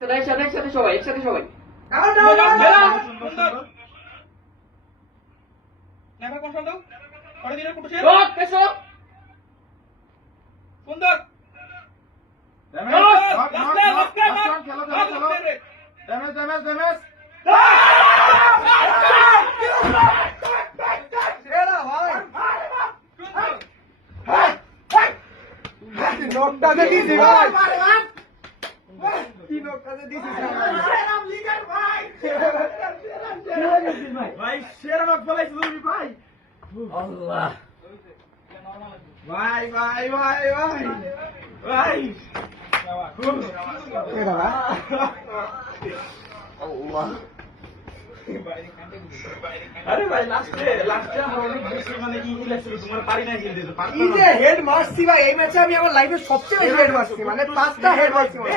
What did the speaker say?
একসাথে সবাই সুন্দর নকটাতে দিছি ভাই কি নকটাতে দিছি ভাই শের মত বলাইছ তুমি ভাই আল্লাহ ভাই ভাই ভাই ভাই ভাই কেডা আল্লাহ আরে ভাই লাস্টে আমার অনেক বেশি মানে কি লাগছিল তোমার পারি না খেলতে তো এই যে হেড মারছি ভাই এই ম্যাচে আমি আমার লাইফে সবচেয়ে বেশি হেড মারছি মানে 5টা হেড মারছি ভাই